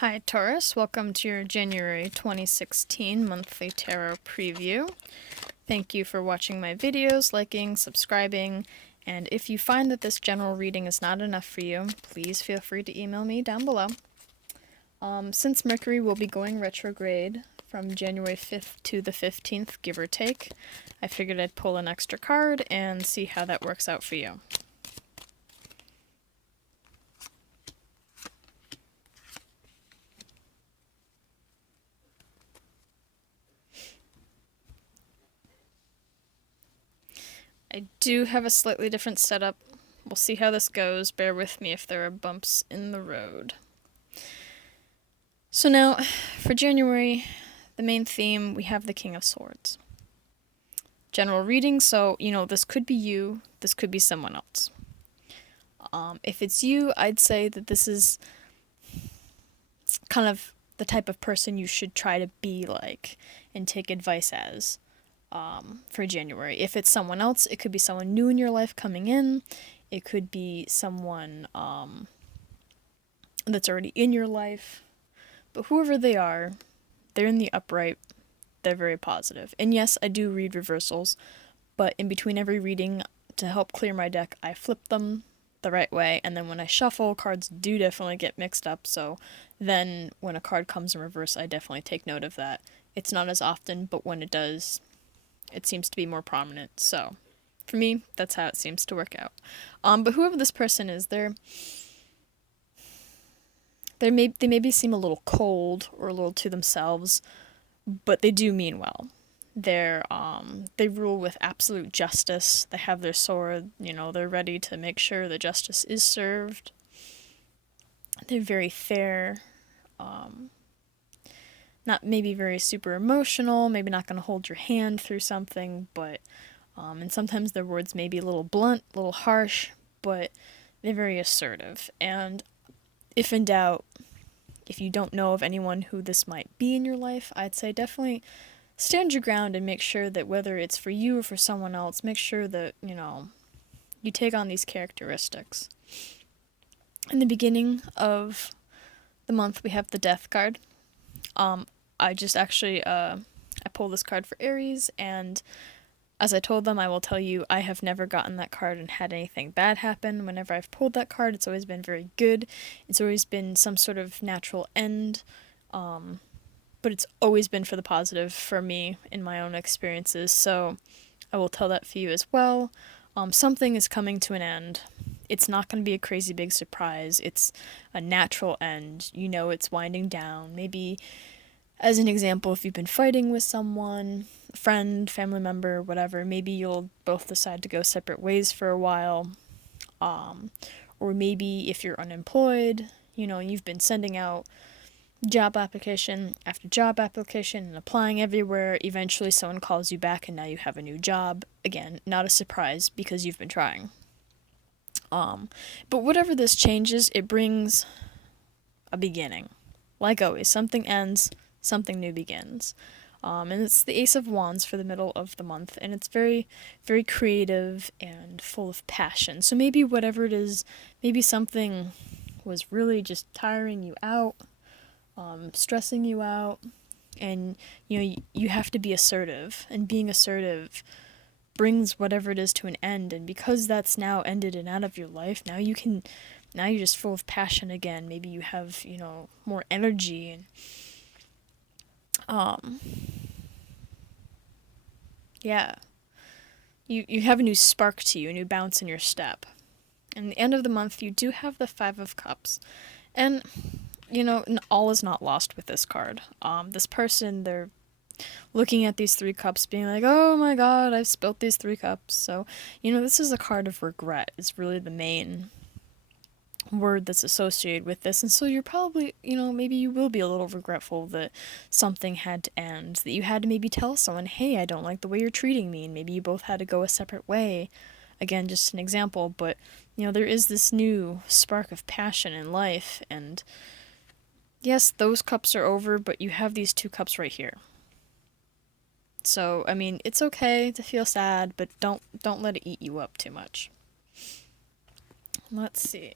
Hi Taurus, welcome to your January 2016 monthly tarot preview. Thank you for watching my videos, liking, subscribing, and if you find that this general reading is not enough for you, please feel free to email me down below. Since Mercury will be going retrograde from January 5th to the 15th, give or take, I figured I'd pull an extra card and see how that works out for you. I do have a slightly different setup. We'll see how this goes. Bear with me if there are bumps in the road. So now, for January, the main theme, we have the King of Swords. General reading, so, this could be you, this could be someone else. If it's you, I'd say that this is kind of the type of person you should try to be like and take advice as. For January. If it's someone else, it could be someone new in your life coming in. It could be someone that's already in your life. But whoever they are, they're in the upright. They're very positive. And yes, I do read reversals, but in between every reading, to help clear my deck, I flip them the right way, and then when I shuffle, cards do definitely get mixed up, so then when a card comes in reverse, I definitely take note of that. It's not as often, but when it does, it seems to be more prominent. So for me, that's how it seems to work out. But whoever this person is, they maybe seem a little cold or a little to themselves, but they do mean well. They rule with absolute justice. They have their sword, they're ready to make sure the justice is served. They're very fair. Not maybe very super emotional, maybe not going to hold your hand through something, but, and sometimes their words may be a little blunt, a little harsh, but they're very assertive. And if in doubt, if you don't know of anyone who this might be in your life, I'd say definitely stand your ground and make sure that whether it's for you or for someone else, make sure that, you take on these characteristics. In the beginning of the month, we have the Death card. I just actually, I pulled this card for Aries, and as I told them, I will tell you, I have never gotten that card and had anything bad happen. Whenever I've pulled that card, it's always been very good. It's always been some sort of natural end, but it's always been for the positive for me in my own experiences, so I will tell that for you as well. Something is coming to an end. It's not going to be a crazy big surprise. It's a natural end. It's winding down. Maybe, as an example, if you've been fighting with someone, a friend, family member, whatever, maybe you'll both decide to go separate ways for a while. Or maybe if you're unemployed, you've been sending out job application after job application and applying everywhere. Eventually someone calls you back and now you have a new job. Again, not a surprise because you've been trying. But whatever this changes, it brings a beginning. Like always, something ends, something new begins. And it's the Ace of Wands for the middle of the month, and it's very, very creative and full of passion. So maybe whatever it is, maybe something was really just tiring you out, stressing you out, and you have to be assertive, and being assertive brings whatever it is to an end, and because that's now ended and out of your life, now you're just full of passion again. Maybe you have, more energy, and yeah, you have a new spark to you, a new bounce in your step. And the end of the month, you do have the Five of Cups, and all is not lost with this card. This person, they're looking at these 3 cups being like, oh my god, I've spilt these 3 cups. So, this is a card of regret. It's really the main word that's associated with this. And so you're probably, maybe you will be a little regretful that something had to end, that you had to maybe tell someone, hey, I don't like the way you're treating me, and maybe you both had to go a separate way. Again, just an example, but, there is this new spark of passion in life, and yes, those cups are over, but you have these 2 cups right here. So, it's okay to feel sad, but don't let it eat you up too much. Let's see.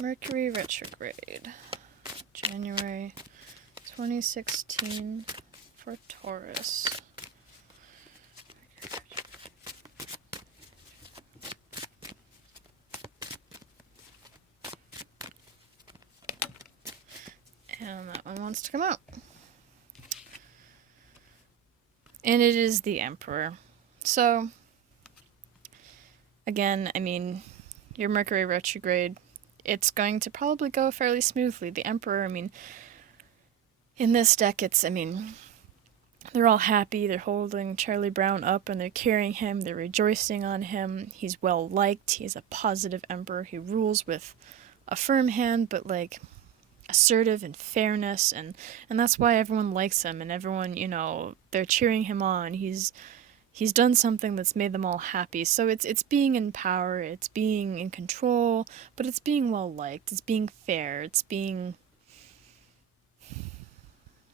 Mercury Retrograde, January 2016 for Taurus. And that one wants to come out. And it is the Emperor. So, again, I mean, your Mercury retrograde, it's going to probably go fairly smoothly. The Emperor, I mean, in this deck, they're all happy. They're holding Charlie Brown up and they're carrying him. They're rejoicing on him. He's well liked. He's a positive Emperor. He rules with a firm hand, but like assertive and fairness, and that's why everyone likes him, and everyone, they're cheering him on. He's done something that's made them all happy. So it's being in power, it's being in control, but it's being well liked, it's being fair, it's being,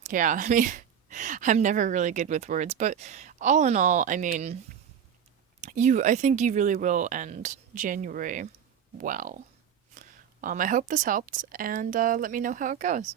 yeah, I'm never really good with words, but all in all, I think you really will end January well. I hope this helped, and let me know how it goes.